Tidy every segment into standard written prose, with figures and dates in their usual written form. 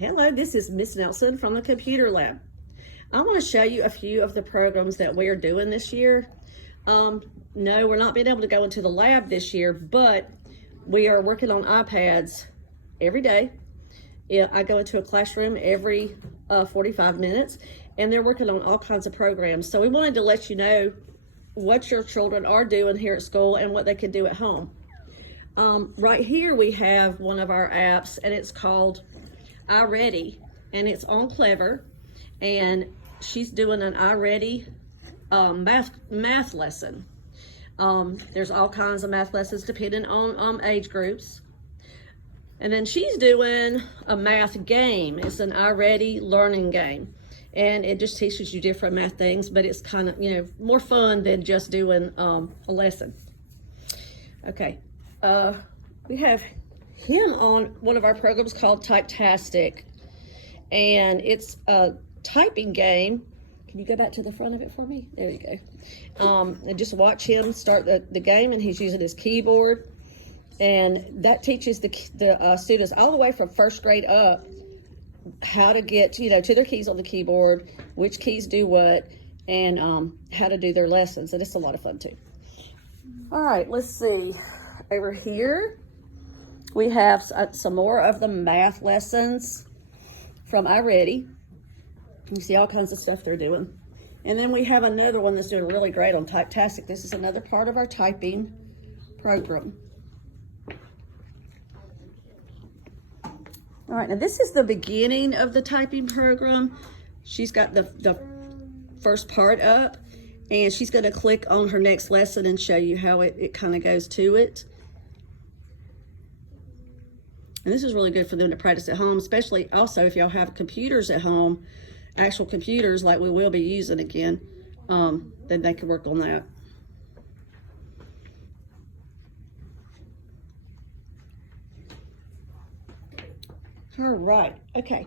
Hello, this is Miss Nelson from the Computer Lab. I want to show you a few of the programs that we're doing this year. No, we're not being able to go into the lab this year, but we are working on iPads every day. I go into a classroom every 45 minutes, and they're working on all kinds of programs. So we wanted to let you know what your children are doing here at school and what they can do at home. Right here we have one of our apps, and it's called iReady, and it's on Clever, and she's doing an iReady math lesson. There's all kinds of math lessons depending on age groups. And then she's doing a math game. It's an iReady learning game, and it just teaches you different math things, but it's kind of, more fun than just doing a lesson. Okay, we have him on one of our programs called Typetastic, and it's a typing game. Can you go back to the front of it for me? There you go. And just watch him start the game, and he's using his keyboard, and that teaches the students all the way from first grade up how to get to their keys on the keyboard, which keys do what, and how to do their lessons, and it's a lot of fun too. All right, let's see. Over here we have some more of the math lessons from iReady. You see all kinds of stuff they're doing. And then we have another one that's doing really great on Typetastic. This is another part of our typing program. All right, now this is the beginning of the typing program. She's got the first part up, and she's going to click on her next lesson and show you how it kind of goes to it. And this is really good for them to practice at home, especially also if y'all have computers at home, actual computers like we will be using again, then they can work on that. All right, okay.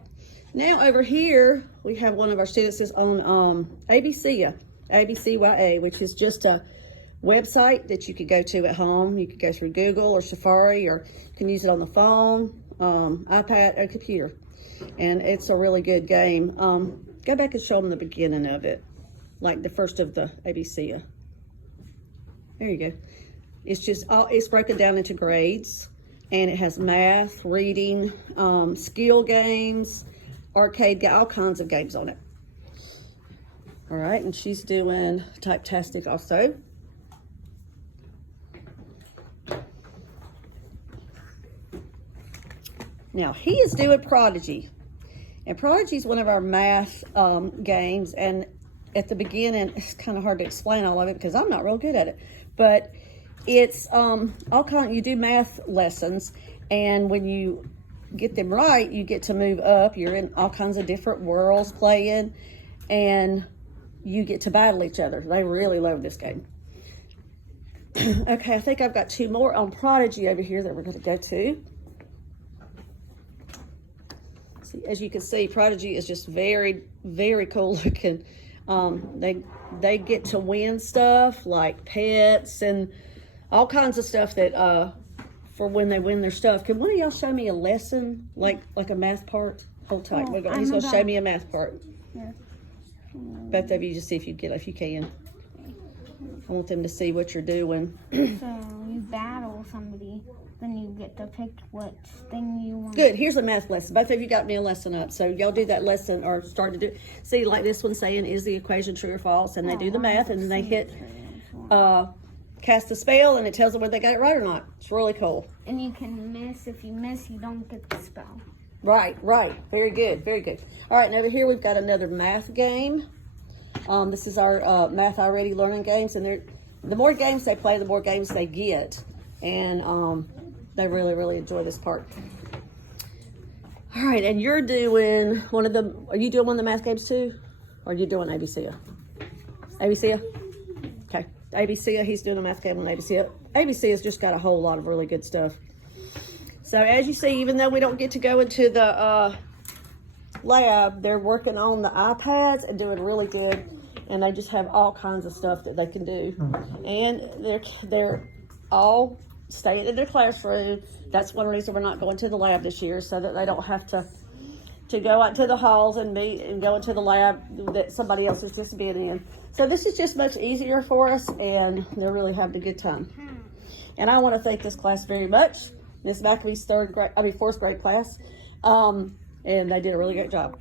Now over here, we have one of our students is on ABCYA, which is just a website that you could go to at home. You could go through Google or Safari, or you can use it on the phone, iPad, or computer. And it's a really good game. Go back and show them the beginning of it, like the first of the ABC. There you go. It's broken down into grades, and it has math, reading, skill games, arcade, all kinds of games on it. All right, and she's doing Typetastic also. Now he is doing Prodigy, and Prodigy is one of our math games, and at the beginning it's kind of hard to explain all of it because I'm not real good at it, but it's you do math lessons, and when you get them right, you get to move up. You're in all kinds of different worlds playing, and you get to battle each other. They really love this game. Okay, I think I've got two more on Prodigy over here that we're going to go to. See, as you can see, Prodigy is just very, very cool looking. They get to win stuff like pets and all kinds of stuff that for when they win their stuff. Can one of y'all show me a lesson, like a math part? Hold tight. He's going to show me a math part. Yeah. Both of you, just see if you can. I want them to see what you're doing. So you battle somebody, then you get to pick what thing you want. Good. Here's a math lesson. Both of you got me a lesson up. So y'all do that lesson or start to do. See, like this one saying, is the equation true or false? And they do the math, and then they hit cast a spell, and it tells them whether they got it right or not. It's really cool. And you can miss. If you miss, you don't get the spell. Right. Very good. All right, and over here we've got another math game. This is our Math iReady learning games, and the more games they play, the more games they get, and they really, really enjoy this part. All right, and you're doing are you doing one of the math games too? Or are you doing ABC? ABC? Okay, ABC, he's doing a math game on ABC. ABC has just got a whole lot of really good stuff. So as you see, even though we don't get to go into the lab, they're working on the iPads and doing really good, and they just have all kinds of stuff that they can do, and they're all staying in their classroom. That's one reason we're not going to the lab this year, so that they don't have to to go out to the halls and meet and go into the lab that somebody else has just been in. So this is just much easier for us, and they're really having a good time. And I want to thank this class very much. Miss McAfee's fourth grade class. And they did a really great job.